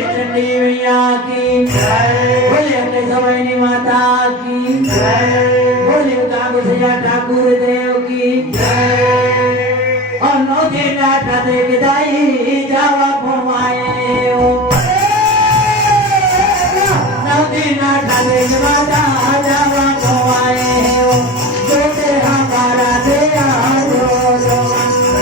चंडी मैया की जय, बोलिए अपने समय माता की जय, बोलिए कागुसैया ठाकुर देव की जय। और नौ दिन आठाते विदाई जावा घुमाए नौ दिन आठाते माता जावा घुमाए जो दे हमारा दया दो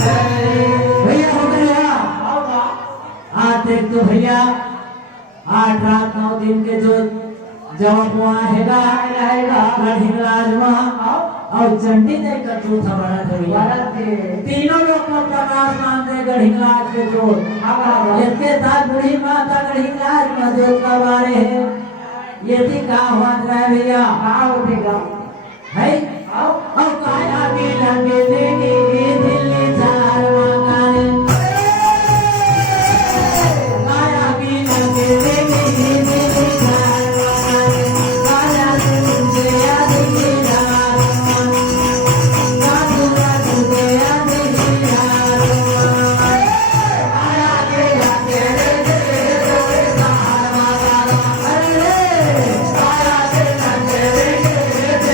भैया हो गया आज देख तो भैया 8 रात 9 दिन के जो जवाब हुआ हैगा गढ़िंगराज और चंडी दे का चौथा बड़ा भैया तीनों लोग को प्रकाश मानते गढ़िंगराज के जो इसके साथ बूढ़ी माता गढ़िंगराज में जो का बारे है ये भी का हुआ है भैया है और काया भी लगे देगी दिल्ली चार मकान काया भी लगे देगी दिल्ली चार मकान काया तुझे याद किया काया तुझे याद किया काया के लगे देगी चार मकान अरे काया के लगे